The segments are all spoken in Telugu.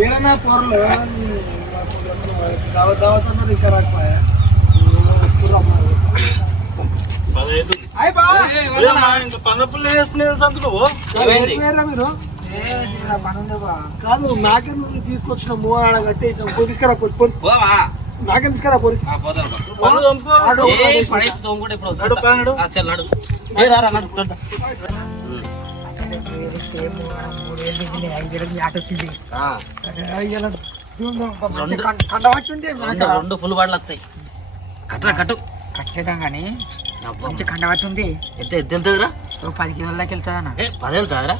ఏదైనా పొరలు దావత్ అన్నది ఇంకా రాకపోయా మీరు కాదు నాకే తీసుకొచ్చిన మూడ కట్టి తీసుకురా నాకే తీసుకురా పోరి రెండు ఫుల్ బాటలు వస్తాయి కట్టరా కట్టు కట్టేద్దాం కానీ మంచి కండబట్టుంది. ఎంత వెళ్తుందిరా? 10 కిలోలకి వెళ్తాదన్న. 10 వెళ్తాదరా?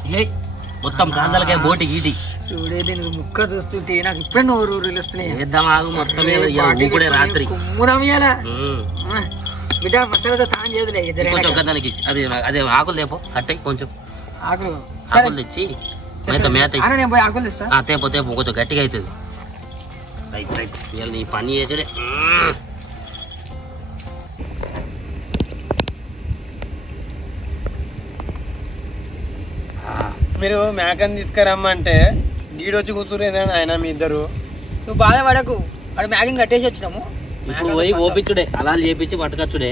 మొత్తం గాంజాలకే బోటి గీటి చూడేది నువ్వు ముక్క చూస్తుంటే నాకు ఇప్పుడు నోరు వస్తున్నాయి. వేద్దాం ఆగు మొత్తం ఊపిడే రాత్రి మునమియాల బిడ్డ మసాలాతో తాను చేయదులే దానికి అది అదే ఆకులు తేపో కట్టాయి కొంచెం ఆకులు ఆకులు తెచ్చి మేత మేత నేను పోయి ఆకులు తెస్తా. తేపో తేపో కొంచెం గట్టిగా అవుతుంది. రైట్ రైట్ ఇవాళ నీ పని చేసాడే. మీరు మేకని తీసుకురమ్మంటే గీడొచ్చి కూర్చురేదని ఆయన మీ ఇద్దరు. నువ్వు బాధపడకు, వాడు మ్యాగిన్ కట్టేసి వచ్చినాము. ఇప్పుడు పోయి ఓపించుడే అలా చేపించి పట్టుకొచ్చుడే,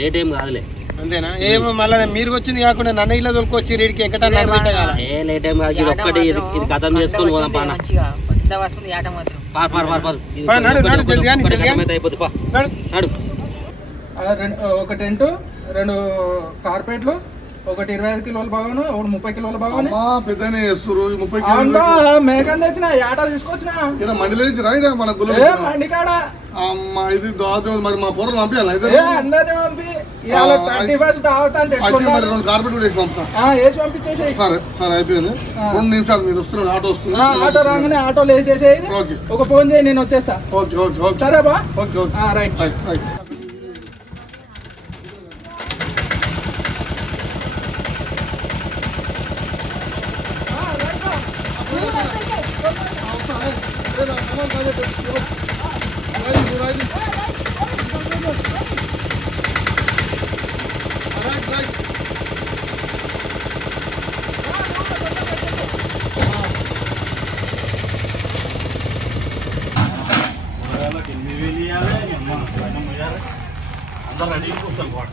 లేట్ ఏం కాదులే. అంతేనా? ఏమో మళ్ళీ మీరు వచ్చింది కాకుండా నన్ను ఇలా తోలుకొచ్చి రీడికి ఎక్కడ లేట్ ఏం కాదు. ఇది ఒక్కటి ఇది కథం చేసుకొని పోదాం పాన. వస్తుంది ఆట మాత్రం. ఒక టెంట్, 2 కార్పెట్లు, ఒకటి 25 కిలోల భాగం, ఒకటి 30 కిలోల భాగం. పెద్దనే చేస్తారు 30 మేకని తెచ్చిన ఆటలు తీసుకొచ్చిన మండిలో మన మండి కాడ అమ్మా ఇది దాదాపు మరి మా పొరలు పంపించాలి అందరినీ పంపి 31st మరి 2 కార్పెట్ కూడా వేసి పంపుతా. వేసి పంపించేసి. సరే సరే అయిపోయింది. 2 నిమిషాలు మీరు వస్తున్నారు, ఆటో వస్తుంది. ఆటో రాగానే ఆటోలో వేసేసేది. ఒక ఫోన్ చేయి, నేను వచ్చేస్తా. ఓకే ఓకే ఓకే సరే బా. Okay okay right right right. అందరూ రెడీ కూర్చొని వాడు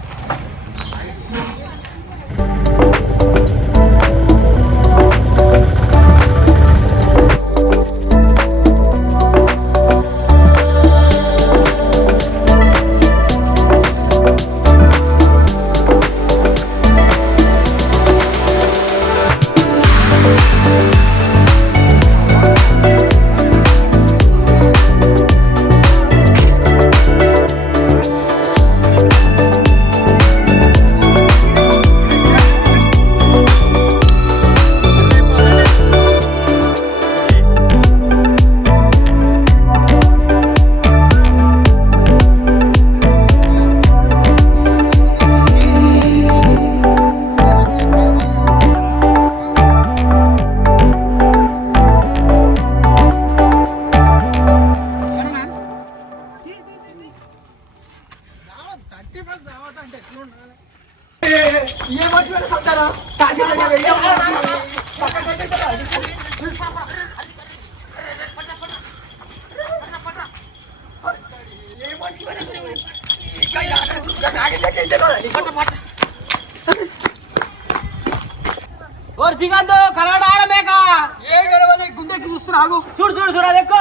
గుండెకి చూస్తున్నాగు. చూడు చూడు చూడు అది ఎక్కువ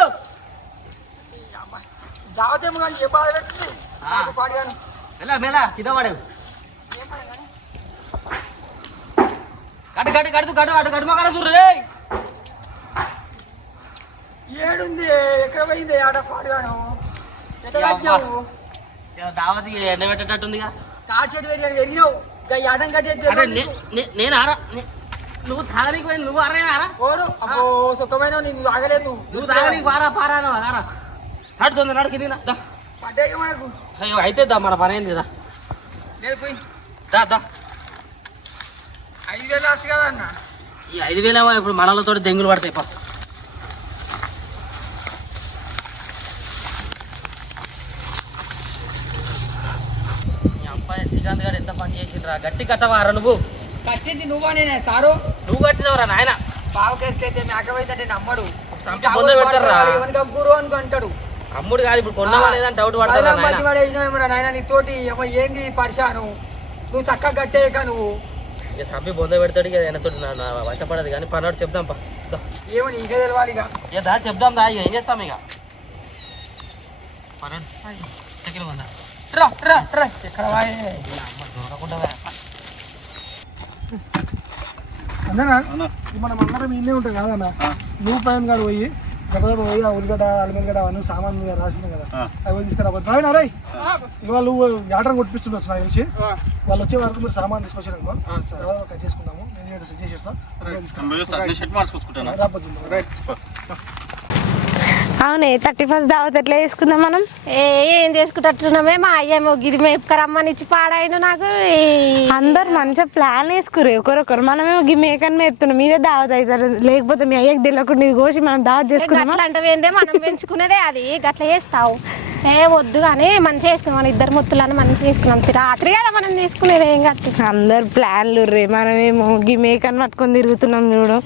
దావతేమో కానీ ఏ బాధ పెట్టింది పాడిగాను. మేలా కింద పడేవు కట్టు కట్టు కడుతూ కట్టు అటు కట్టు మాకాడ చూడు రే. ఏడుంది ఎక్కడ పోయింది ఆట పాడుగాను. దావతి ఎండ పెట్టేటట్టుందిగా. తాడి చెట్టు పెరిగినావు ఆటం కట్టేది. నేను ఆరా నువ్వు తాగడానికి పోయి నువ్వు ఆరా ఓరు అబ్బో సుఖమైన నేను ఆగలేదు. నువ్వు తాగడానికి పారా పారా ఆరా నడుతుంది నడు కింది పడ్డే మనకు. అయ్యో అయితే దా మన పని అయింది కదా. లేదు పోయి దా దా 5,000 రాసు కదా అన్న. ఈ 5,000 ఇప్పుడు మనలతో దెంగులు పడతాయి. అబ్బాయి శ్రీకాంత్ గారు ఎంత పని చేసిండ్రా. గట్టి కట్టవారా నువ్వు? కట్టింది నువ్వా నేనే సారు? నువ్వు కట్టినవరా నాయన. బావకైతే మేకవైతే నమ్మడు సంపి బొంద పెడతారా గురు అని అంటాడు. అమ్ముడు కాదు ఇప్పుడు కొన్నావా లేదని డౌట్ పడతారా మంచి పడేసినావు నాయన నీతోటి ఏంది పరిశాను నువ్వు చక్కగా కట్టేయక నువ్వు ఇక సంపి బొంద పెడతాడు ఇక ఆయనతో నా వశపడదు కానీ పన్నాడు చెప్దాం పా ఏమని ఇంకా తెలవాలి ఇక ఇక దా చెప్దాం దా ఇక ఏం చేస్తాం ఇక పన్నాడు చెక్కిన వందా రా రా రా ఎక్కడ దొరకకుండా అంతేనా మనం అందరం ఇల్లే ఉంటాం కాదన్నా నువ్వు పైన కాదు పోయి దెబ్బ పోయి ఆ ఉల్లిగడ్డ అల్లిగడ్డ అవన్నీ సామాన్ మీద రాసినాయి కదా అవి తీసుకురా రై ఇవాళ నువ్వు ఆర్డర్ కొట్టిస్తుండొచ్చు నాకు తెలిసి వాళ్ళు వచ్చే వరకు మీరు సామాన్ తీసుకొచ్చారనుకో తర్వాత కట్ చేసుకుందాము నేను సెట్ చేసేస్తాను రైట్. అవునే 31st దావత్ ఎట్లా చేసుకుందాం మనం? ఏం చేసుకుంటున్నామే మా అయ్యేమో గిరి మేపుకరమ్మని ఇచ్చి పాడాయిను నాకు. అందరు మంచిగా ప్లాన్ వేసుకురు ఒకరొకరు, మనమేమో మేకని మేపుతున్నాం మీదే దావత్ అవుతారు. లేకపోతే మీ అయ్యకి తెలియకుండా ఇది కోసి మనం దావత్ చేసుకున్నాం. అట్లా అంటే మనం పెంచుకునేదే అది గట్లా చేస్తావు. వద్దు కానీ మంచిగా చేసుకున్నాం, మన ఇద్దరు ముత్తులని మంచిగా చేసుకున్నాం. రాత్రి కదా మనం తీసుకునేది ఏం కట్టి అందరు ప్లాన్లు రే, మనమేమో మేకని పట్టుకొని తిరుగుతున్నాం చూడు.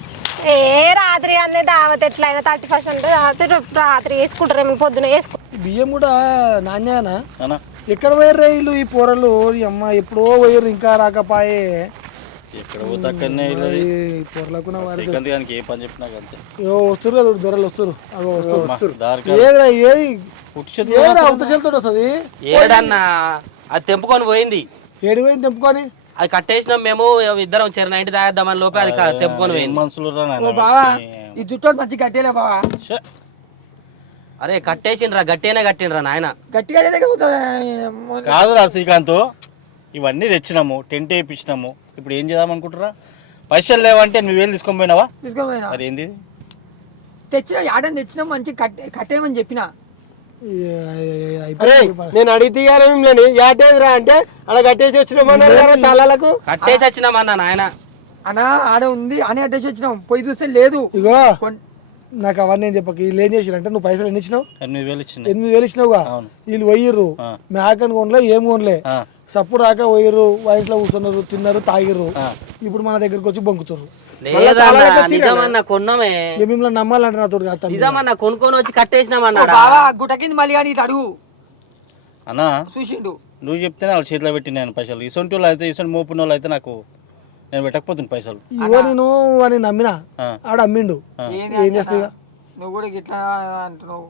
రాత్రి అన్నీ దావత్ ఎట్లయినా 31st అంటే రాత్రి వేసుకుంటారు, పొద్దున వేసుకో. బియ్యం కూడా నాణ్యానా ఎక్కడ పోయారు వీళ్ళు ఈ పోరలు? అమ్మ ఎప్పుడో పోయారు ఇంకా రాకపాయే. ఎక్కడ పోతే అక్కడనే పొరలకు ఏ పని చెప్పినా అంతే వస్తారు కదా దొరలు వస్తారు దారి ఏదిరా ఏది ఉత్తశలతో వస్తుంది ఏడన్నా అది తెంపుకొని పోయింది. ఏడు పోయింది తెంపుకొని అది కట్టేసినాం మేము ఇద్దరం చెరు 90 తాగేద్దామని లోపే అది తెంపుకొని పోయింది. మనుషులు బావా ఈ జుట్టు మంచి కట్టేలే బావా. అరే కట్టేసిండ్రా గట్టేనే కట్టిండ్రా నాయన. గట్టిగా కాదురా శ్రీకాంత్, ఇవన్నీ తెచ్చినాము, టెంట్ వేయించినాము. ఇప్పుడు ఏం చేద్దాం అనుకుంటారా? పైసలు లేవంటే నువ్వు వెళ్ళి తీసుకొని పోయినావా? తీసుకోపోయినా మరి ఏంది తెచ్చిన ఆడని తెచ్చినా మంచి కట్టేయమని చెప్పిన. నేను అడిగితే గానీ యాటేదిరా అంటే అలా కట్టేసి వచ్చినామన్నారు తాళాలకు. కట్టేసి వచ్చినామన్నా నాయన. అన్నా ఆడ ఉంది అని అడ్డేసి వచ్చినాం, పోయి చూస్తే లేదు. ఇగో నాకు అవన్నీ ఏం చెప్పక వీళ్ళు ఏం చేసిరంటే నువ్వు పైసలు ఎన్ని ఇచ్చినావు? 8,000 ఇచ్చినావుగా. వీళ్ళు పోయిర్రు మేకని కొనలే ఏం కొనలే, సప్పుడు రాక పోయిర్రు, వయసులో కూర్చున్నారు, తిన్నారు, తాగిర్రు. ఇప్పుడు మన దగ్గరకు వచ్చి బొంకుతారు. కొన్నామే మిమ్మల్ని నమ్మాలంటే నాతో నిజమన్నా కొనుక్కొని వచ్చి కట్టేసినామన్నా. బావా గుట్టకింది మళ్ళీ కానీ ఇటు అడుగు అన్నా. చూసిండు నువ్వు చెప్తేనే వాళ్ళ చేతిలో పెట్టి నేను పైసలు ఇసొంటి వాళ్ళు అయితే ఇసొంటి మోపున వాళ్ళు అయితే నాకు నేను పెట్టకపోతుంది పైసలు. ఇగో నేను అని నమ్మినా ఆడ అమ్మిండు, ఏం చేస్తా? నువ్వు కూడా గిట్లా అంటున్నావు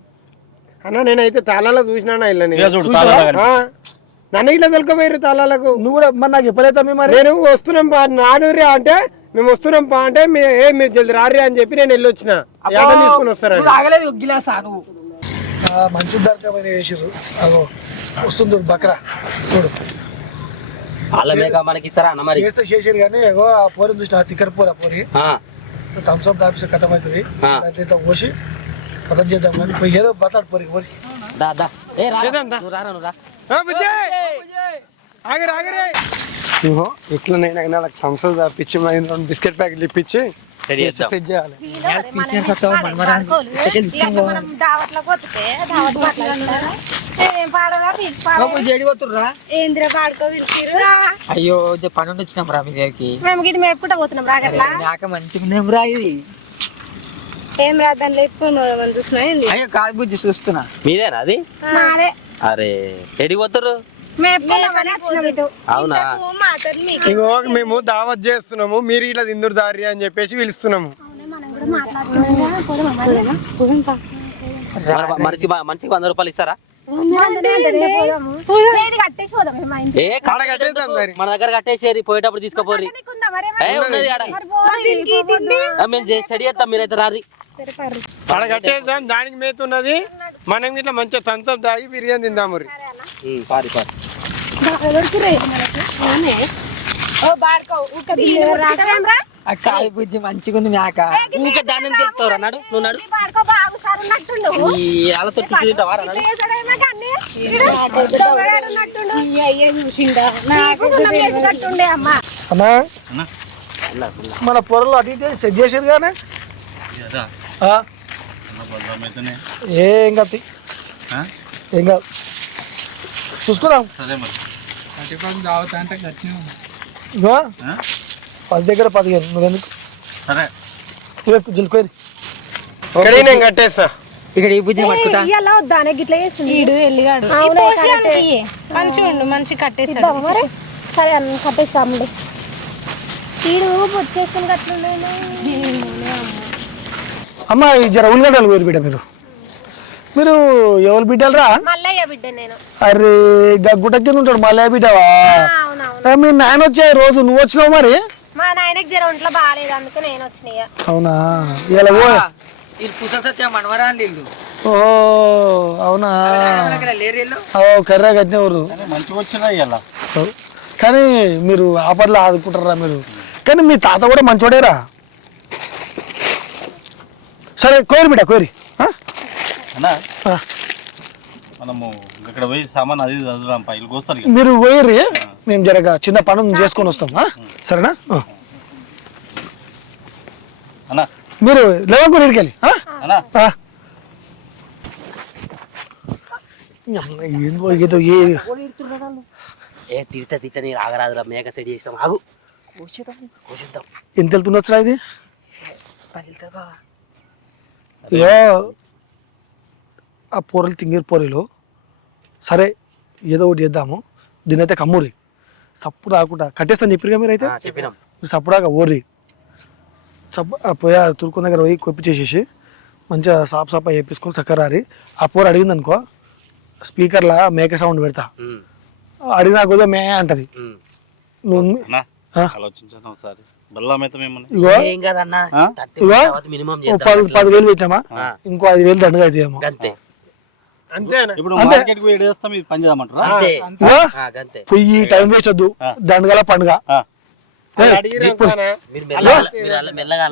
అన్న. నేనైతే తాళాలకు చూసినా చూడు నన్ను ఇట్లా తొలకపోయారు తాళాలకు. నువ్వు కూడా మరి నాకు చెప్పలేదా? మరి నేను వస్తున్నాం నాడురా అంటే మేము వస్తున్నాం పా అంటే మీరు జల్ది రారి అని చెప్పి నేను వెళ్ళి వచ్చిన తీసుకుని వస్తారా? ఆగలేదు గిలాసా నువ్వు మంచి దర్కమైన చేసిర్రు. అగో వస్తుంది బక్రా చూడు. మనకి ఇస్తారా అన్న మరి? చేస్తే చేసారు కానీ ఎగో ఆ పోరి చూసిన తిక్కర పోరు, ఆ పోరి థమ్స్అప్ దాపిస్తే కథం అవుతుంది. దాంట్లో పోసి కథం చేద్దాం కానీ పోయి ఏదో బతాడు పోరి పోరి ఎట్లనైనా నాకు థమ్స్అప్ దాపిచ్చి బిస్కెట్ ప్యాకెట్లు ఇప్పించి సెట్ చేయాలి. అయ్యో పని ఉండి వచ్చినాం రా మీ దగ్గరికి. మేము గిది మేపుకుంటా పోతున్నాం రాగట్లా. నాక మంచిగా రా ఇది. ఏం రాదని లేపుకున్నాం చూస్తున్నా. అయ్యో కాదు బుజ్జి చూస్తున్నా. మీదేనా అది? మాదే. అరే ఎడికి పోతారు? అవునా? ఇగో మేము దావత్ చేస్తున్నాము, మీరు ఇట్లా తిందురు దారి అని చెప్పేసి పిలుస్తున్నాము. మనిషికి 100 రూపాయలు ఇస్తారా? మన దగ్గర కట్టేసేది, పోయేటప్పుడు తీసుకోపోరి. మేము సెడి చేస్తాం, మీరైతే రారి. అక్కడ కట్టేసాం, దానికి మేతున్నది. మనం ఇట్లా మంచిగా థమ్స్అప్ తాగి బిర్యానీ తిందాము. పారి పారి కాదు బుజ్జి మంచిగా ఉంది మేక. ఊకే దాన్ని తెలుపుతావు నడు, నువ్వు నడు. వాళ్ళతో తింటావా? అన్నా మన పొరలు అటు ఇటు సెట్ చేసారు కానీ ఏం కాదు, ఏం కాదు, చూసుకుందాం. ఇగో 10 దగ్గర 15 నువ్వెందుకు? సరే జల్లుకోరి ఇక్కడ నేను కట్టేస్తా ఇక్కడ ఈ బుద్ధి పట్టుకుంటా ఇయ్యాల వద్దానే గిట్లా చేస్తుంది ఈడు ఎల్లిగాడు అవునే, కరెక్టే. మంచిగా ఉండు మంచి ఇద్దామా కట్టేస్తాడు మరి సరే అన్న కట్టేసి రాముడి ఈడు వచ్చేసుకుని కట్లుండే అమ్మ ఈ జర ఉల్లిగడ్డలు కోరి బిడ్డ మీరు ఎవరు బిడ్డలరా మల్లయ్య బిడ్డ నేను అరే గుట్ట కింద ఉంటాడు మళ్ళీ బిడ్డవా అవునవును మీ నాయన వచ్చే రోజు నువ్వు వచ్చినావు మరి మా నాయనకి జర ఒంట్లో బాగాలేదు అందుకే నేను వచ్చినాయి అవునా ఇలా వీళ్ళు పుసత్య మనవరాలు ఇల్లు ఓ అవునా లేరు కర్రా కట్టినవారు మంచిగా వచ్చినా ఇలా కానీ మీరు ఆపర్లో ఆదుకుంటారా మీరు కానీ మీ తాత కూడా మంచోడేరా సరే కోరి బిడ్డ కోరి అన్నా మనము ఇక్కడ పోయి సామాన్ అది చదువురాం పైలు కోస్తారు ఇక. మీరు పోయిర్రి మేము జరగ చిన్న పనులు చేసుకొని వస్తాం సరేనా అన్నా మీరు లేవకూరి ఇడికెళ్ళి అన్నా ఏందో ఏదో ఏ తిట్ట నీ ఆగరాదురా మేక సెట్ చేసినాం ఆగు కోసిద్దాం ఎంత వెళ్తుండొచ్చురా ఇది ఇగో ఆ పోరలు తింగిరి పోరీలు సరే ఏదో ఒకటి చేద్దాము దీని అయితే కమ్మురి సప్పుడు రాకుండా కట్టేస్తాను చెప్పిరుగా మీరు అయితే చెప్పినాం మీరు సప్పుడాక ఓర్రి పోయా తురుకు దగ్గర పోయి కొప్పి చేసేసి మంచిగా సాప్ సాప వేపించుకొని చక్కరారి ఆ పోరు అడిగింది అనుకో స్పీకర్లా మేక సౌండ్ పెడతా అడిగినా కూడా మే అంటది నువ్వు అన్నా ఆలోచించాను ఒకసారి బెల్లం అయితే మేము ఇగో ఏం కాదన్నా ఇగో మినిమం 10,000 పెట్టామా ఇంకో 5,000 దండగా అవుతాయేమో అంతే ఇప్పుడు మార్కెట్కి పోయి ఏడేస్తాం ఇది పని చేద్దామంటారా అంతే ఇగో అంతే పొయ్యి టైం వేస్ట్ వద్దు దండగల పండుగ మీరు మెల్లగా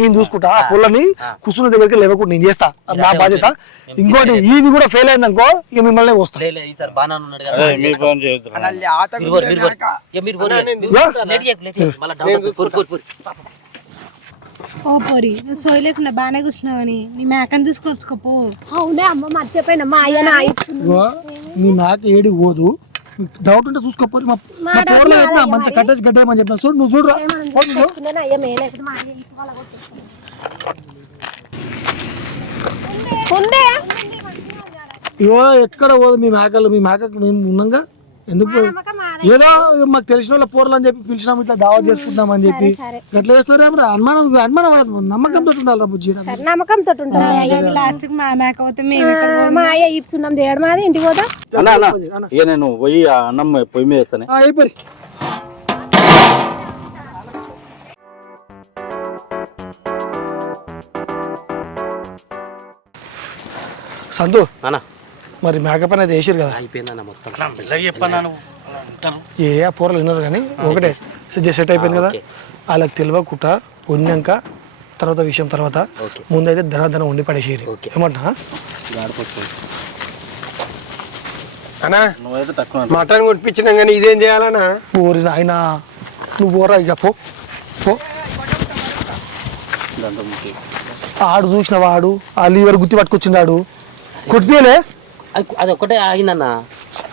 నేను చూసుకుంటా ఆ పుల్లని కుసుల దగ్గరికి లేవకుండా నేను చేస్తా అది నా బాధ్యత ఇంకోటి ఇది కూడా ఫెయిల్ అయింది అనుకో ఇక మిమ్మల్ని వస్తా ఈసారి బాగా ఉన్నాడు అదే మీ ఫోన్ చేయొద్దు ఓ పోరి నువ్వు సోయి లేకుండా బాగానే కూర్చున్నావు అని నీ మేకని చూసుకొచ్చుకోపో అవునే అమ్మ మర్చిపోయినా మా అయ్య నా ఇగో మీ నాకు ఏడికి పోదు డౌట్ ఉంటే చూసుకోపోయి మా పోర్లో చెప్పిన మంచిగా కట్టేసి గడ్డేయమని చెప్పిన చూడు నువ్వు చూడరా అయ్య మేలేకపోతే మా అయ్య ఇంటి వాళ్ళ ఉందే ఇగో ఎక్కడ పోదు మీ మేకకు మేము ఉన్నాగా ఎందుకు ఏదో మాకు తెలిసిన వాళ్ళ పోర్లు అని చెప్పి పిలిచినాము ఇట్లా దావా చేసుకుంటున్నాం అని చెప్పి ఎట్లా చేస్తారు అనుమానం నమ్మకంతో ఉండాలి బుజ్జి నమ్మకంతో ఉంటుంది లాస్ట్ మా మేక పోతే మేము మా అయ్య ఇప్పుచున్నాం చేయడం మాది ఇంటికి పోతా ఇక నేను పోయి ఆ అన్నం పొయ్యి మీద వేస్తానే అయిపోయి సంతు అన్నా మరి మేక పని అయితే వేసారు కదా అయిపోయిందన్న మొత్తం చెప్పన్నాను ఏ ఆ పోరలు విన్నారు కానీ ఒకటే సెట్ అయిపోయింది కదా వాళ్ళకి తెలియకుండా వండాక తర్వాత విషయం తర్వాత ముందైతే ధన వండి పడేసేరి ఏమంటా అన్నా నువ్వైతే తక్కువ మటన్ కొట్టించినాం కానీ ఇదేం చేయాలన్నా ఊరి ఆయన నువ్వు పోరా ఇక పో ఆడు చూసిన వాడు ఆ లీవర్ గుర్తి పట్టుకొచ్చిండాడు కొట్టిపోయలే అది ఒక్కటే ఆగిందన్న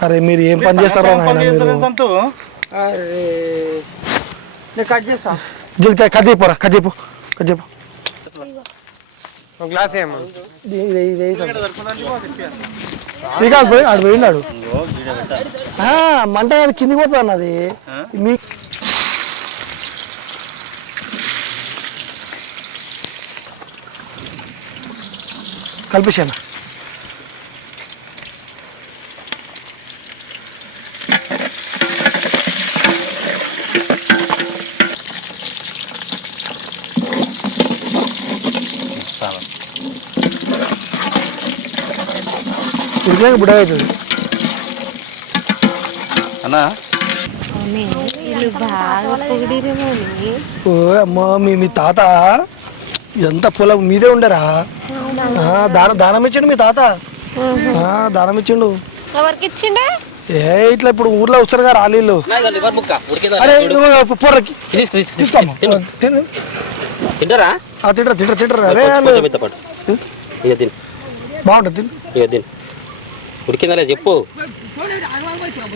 అరే మీరు ఏం పని చేస్తారో నాయన మీరు సంతు కట్ చేస్తా కజ్జైపోరా కజ్జైపో గ్లాస్ ఏమో శ్రీకాంత్ పోయి ఆడు పోయినాడు మంట అది కిందికి పోతుంది అన్నది మీ కల్పించాను ఉడికాక బుడ అవుతుంది అన్నా బాగా పొగిడిరేమో ఓ అమ్మ మీ తాత ఇదంతా పొలం మీదే ఉండరా దానం ఇచ్చిండు మీ తాత దానం ఇచ్చిండు ఎవరికి ఇచ్చిండే ఏ ఇట్లా ఇప్పుడు ఊర్లో వస్తారు కదా రాలీళ్ళు అరే పొర్రకి తీసుకోమ్మా తింటారా తింటారా అరే బాగుంటుంది తిని ఉడికిందా చెప్పు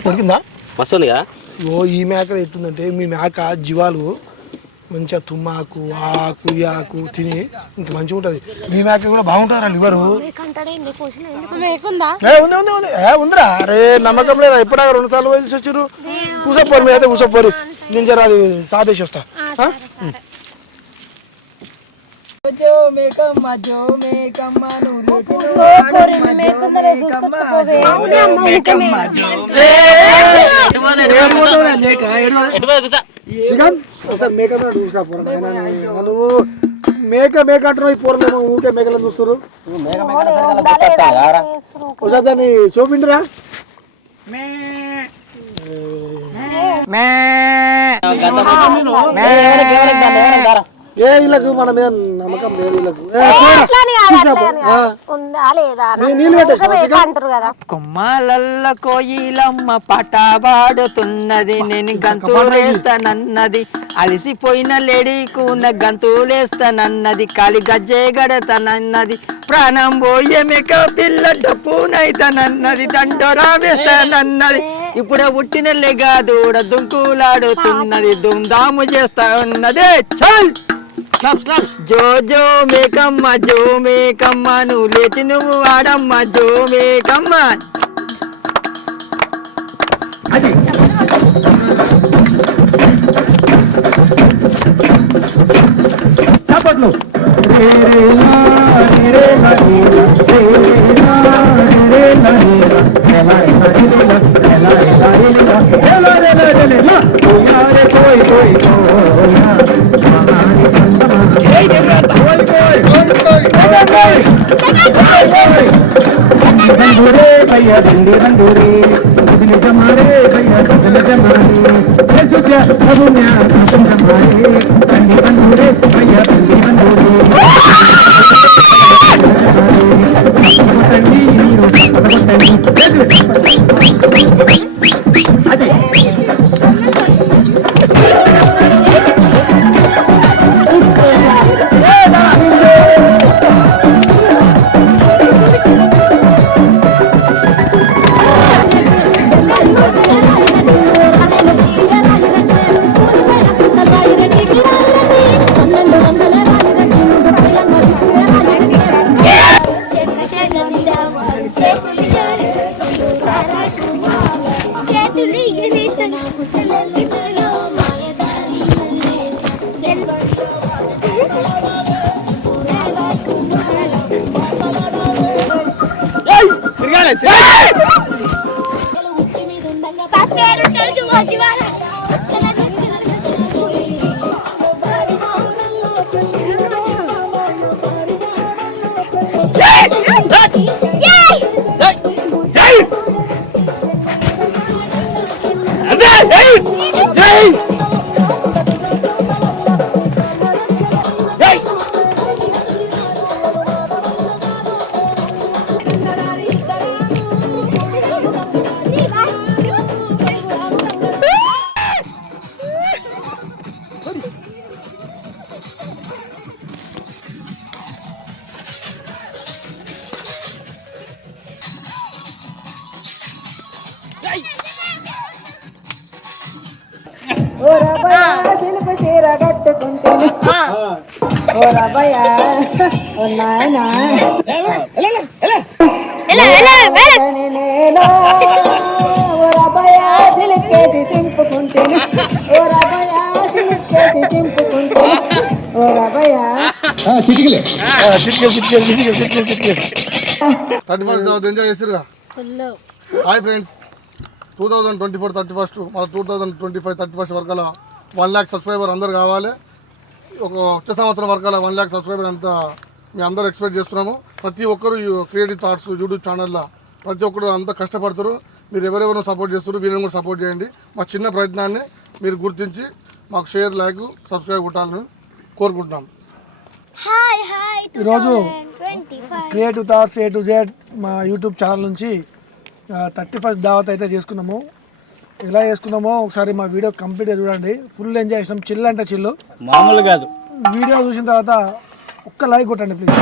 ఉడికిందా మస్తు ఉందిగా ఓ ఈ మేక ఎట్టుందంటే మీ మేక జీవాలు మంచిగా తుమ్మాకు ఆకు ఈ ఆకు తిని ఇంక మంచిగా ఉంటుంది. మీ మేక కూడా బాగుంటుందిరా లివరు. మేకుందా ఉంది ఉంది ఉంది ఉందిరా. అరే నమ్మకం లేదా? ఎప్పుడా 2 సార్లు పోయి వచ్చారు. కూసపోరు మీద కూసపోరు. నేను జర అది సాపేసి వస్తా. జో మేకమ్మ ఒకసారి మేక చూసా పోరా నువ్వు. మేక అంటున్నావు. ఈ పూరలు ఊకే మేకలను చూస్తారు. ఒకసారి దాన్ని చూపిండిరా. ఏ ఇళ్ళకు మన మీద నమ్మకం లేదు. నీళ్ళు పెట్టేస్తా. కొమ్మలల్ల కోయిలమ్మ పాట పాడుతున్నది, నేను గంతులేస్తానన్నది. అలిసిపోయిన లేడీకున్న గంతులేస్తానన్నది, కాలి గజ్జే గడతానన్నది. ప్రాణం పోయే మేక పిల్ల డప్పునైతానన్నది, దండోరా వేస్తానన్నది. ఇప్పుడే పుట్టిన లెగాదూడ దుంకులాడుతున్నది, దుందాము చేస్తా ఉన్నదే. చల్ జో జో మేకమ్మ నువ్వు లేచి నువ్వు వాడమ్మ జో మేకమ్మ. చప్పట్లు. రంగురే భయ్యా రంగురే జమారే భయ్యా జమారే ప్రభుత్వ జమారే రండి రంగురే భయ్యా అదే చీర కట్టుకుంటుంది ఓ రబ్బయ్య ఓ నాయన నేను ఓ రబ్బయ్య సిలికేసి చింపుకుంటుంది ఓ రబ్బయ్య సిలికేసి చింపుకుంటుంది ఓ రబ్బయ్య 31st ఎంజాయ్ చేసిరుగా. హాయ్ ఫ్రెండ్స్, 2024 31st మన 2025 31st వరకు 1 lakh సబ్స్క్రైబర్ అందరు కావాలి. వచ్చే సంవత్సరం వరకు 1 lakh సబ్స్క్రైబర్ అంతా మీ అందరూ ఎక్స్పెక్ట్ చేస్తున్నాము. ప్రతి ఒక్కరు క్రియేటివ్ థాట్స్ యూట్యూబ్ ఛానల్లో ప్రతి ఒక్కరు అంతా కష్టపడుతారు. మీరు ఎవరెవరు సపోర్ట్ చేస్తారు వీళ్ళని కూడా సపోర్ట్ చేయండి. మా చిన్న ప్రయత్నాన్ని మీరు గుర్తించి మాకు షేర్ లైక్ సబ్స్క్రైబ్ కొట్టాలని కోరుకుంటున్నాం. ఈరోజు creative thoughts A to Z మా యూట్యూబ్ ఛానల్ నుంచి 31st దావత్ అయితే చేసుకున్నాము. ఎలా చేసుకున్నామో ఒకసారి మా వీడియో కంప్లీట్గా చూడండి. ఫుల్ ఎంజాయ్ చేసినాం. చిల్లు అంటే చిల్లు మామూలు కాదు. వీడియో చూసిన తర్వాత ఒక్క లైక్ కొట్టండి ప్లీజ్.